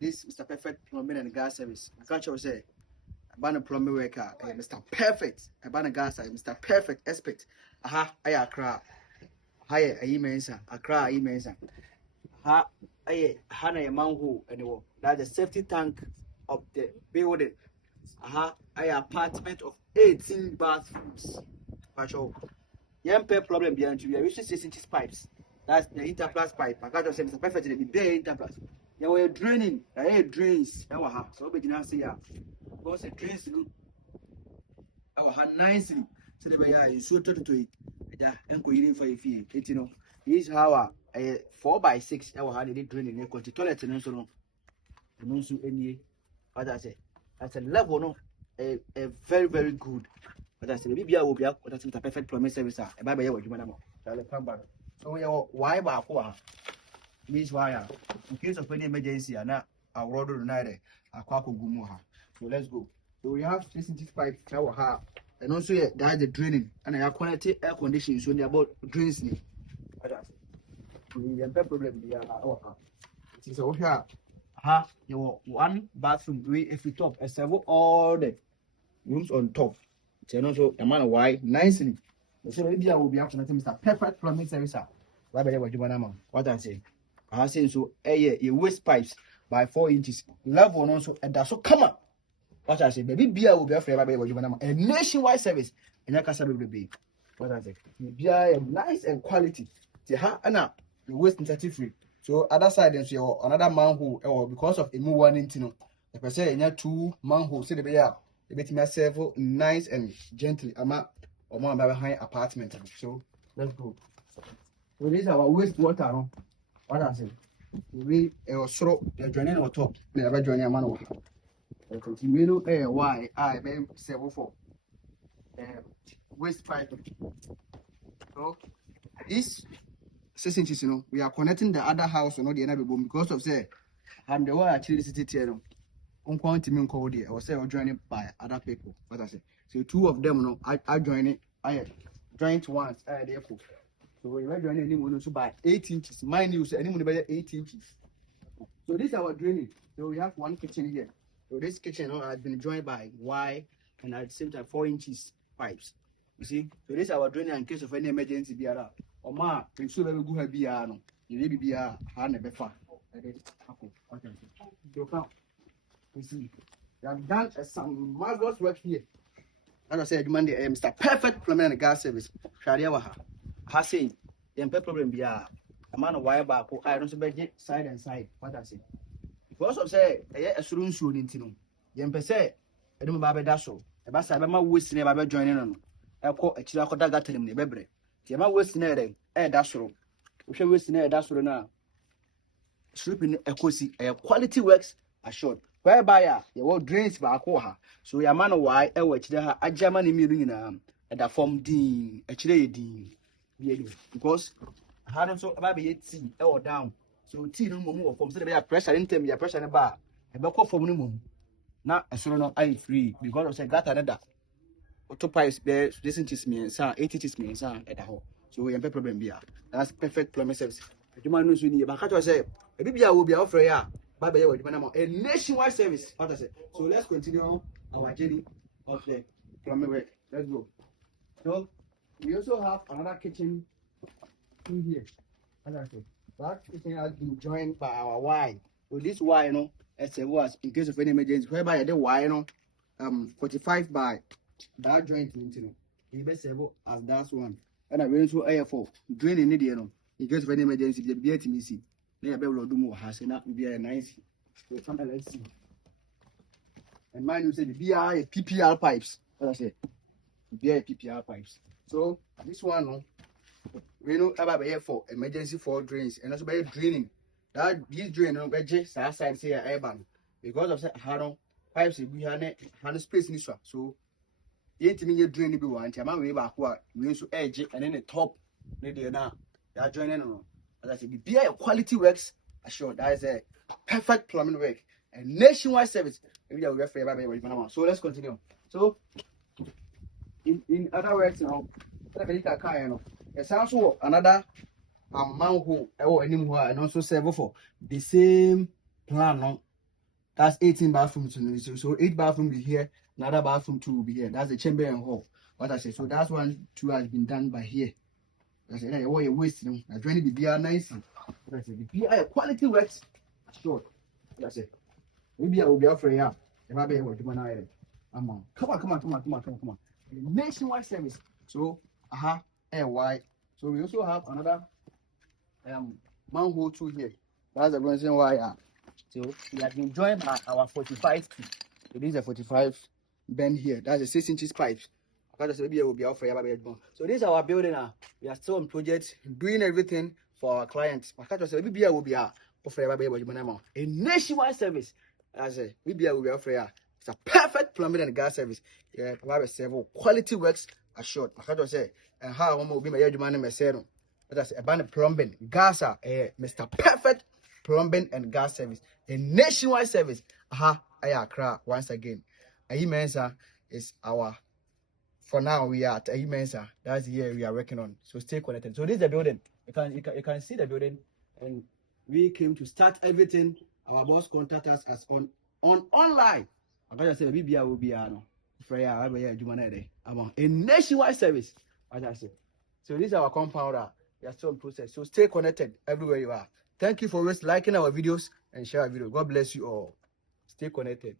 this Mr. Perfect Plumbing and Gas Service. I can't say about plumbing worker, Mr. Perfect, about gas, Mr. Perfect expert. Aha, I Accra. Hi, I mensa, Accra, I mensa. Ha, I Hana manhole anymore. That's the safety tank of the building. Aha, I apartment of 18 bathrooms. Patrol. Young pay problem behind you. We are using 6 inch pipes. That's the interplus pipe. I can't say Mr. Perfect, the big interplus. You were draining, I drains. So we can see ya. Because the drains, our hand nicely. So the way you shoot to it. Yeah, and go for a fee. It, this how a 4x6 our hand it draining. You go to toilet and so on. And also any, what I say, that's a level, no, a very, very good. But I say, maybe I will be a perfect plumbing service. A baby, what you want to come back. So, why back? This why, in case of any emergency, and now our road united, a quack gumoha. So, let's go. So, we have 6 inch pipe, our half, and also that's the draining, and I have quality air conditioning. So, they're about drains. We have a problem. It is over here. You one bathroom, if you top, a several all the rooms on top. So, also, a man why nicely. So, maybe I will be after Mr. Perfect Plumbing Service. What I say. I say so, a waste pipes by 4 inches. Level also, and that's so come on. What I say, baby, beer will be after a nationwide service. And I can't be. What I say, beer nice and quality. The waste and free. So, other side, and so another manhole, or because of a move one into the per se, and 2 manholes, say the beer, the bit myself nice and gently. I'm or more behind apartment. So, let's go. So, this is our wastewater. What I say, we also joining on top. Never join a man. Continue why I may say for waste pipe. So this 6 inches, we are connecting the other house or not the other boom because of say and the way actually city here. On quantity code there, or say or joining by other people. What I say, so 2 of them, I join it. I joint ones. Therefore. So we are joining anyone also by 8 inches. Mine use anyone by 8 inches. So this is our drainage. So we have one kitchen here. So this kitchen has been joined by Y and at the same time 4 inches pipes. You see? So this is our drainage in case of any emergency. Biara. Or ma, we should have good biano. You may be a hand befa. You see, we have done some marvelous work here. As I said, Monday, Mr. Perfect Plumbing and Gas Service. Shadiawaha. Hasay, the problem be a man of wire back. I don't say side and side. What I say. Because of say, a surun soon in Tino. Yen per se, I don't baby dasso. A bass I remember wasting about joining on. I call a chilacoda got him the bebre. The amount wasting a dasso. We shall waste in a dasso now. Sleeping a cozy, a quality works assured. Whereby your drains by Koha. So your man of why I watch there a German immune at the form dean, a chile dean. Because I don't so about 8 or down. So tea no more from the pressure in term your pressure in a bar. A buckle for minimum. Now a sort of I free because of say got another. Auto pipes bear this inches me and 8 inches me and at the home. So we have a problem here. That's perfect plumbing service. You might know soon, but I say a BBA will be offered here. By a nationwide service. What I say. So let's continue our journey of the plumbing work. Let's go. So we also have another kitchen in here. As I said, that kitchen has been joined by our Y. So this Y, as it was in case of any emergency, whereby the Y, 45 by that joint, you best serve as that one. And I went to AFO, draining it, in case of any emergency, the BTMC. They are able to do more has enough to be a nice. So something let's see. And mine you say the BI PPR pipes. As I said, BI PPR pipes. So this one, we know about here for emergency fall drains and also by draining. That this drain on veggie side say airban because of how pipes we have space in this one. So yet me drain be one time we back we also edge and then the top now that joining on. As I said, the BI quality works assured. That is a perfect plumbing work and nationwide service. Maybe I will refer about. So let's continue. So in other words, there's also another manhole or anymore and also serve for the same plan no. That's 18 bathrooms. So 8 bathrooms will be here, another bathroom 2 will be here. That's the chamber and hall. What I say. So that's 1, 2 has been done by here. I said, hey, what you wasting? I joined the BR nice. What I said, the BR quality works. Sure. What I said, maybe I will be offering ya. If I be able to manage. Come on. Nationwide service. So, why? So we also have another manhole too here. That's the reason why. So we have been joined by our 45 key. So this is a 45 bend here. That's a 6 inches pipe. So this is our building now. We are still on project, doing everything for our clients. Will be a nationwide service. As a will be offer. It's a perfect plumbing and gas service. Yeah, provide several quality works assured. And how will be my man mesero. But that's about plumbing, gas, Mr. Perfect Plumbing and Gas Service, a nationwide service. Accra once again. Mensa is our. For now, we are at Mensa. That's the year we are working on. So stay connected. So this is the building. You can see the building, and we came to start everything. Our boss contact us as on online. I'm gonna say BBA will be a nationwide service. As I say. So this is our compounder. We are still in process. So stay connected everywhere you are. Thank you for always liking our videos and share our video. God bless you all. Stay connected.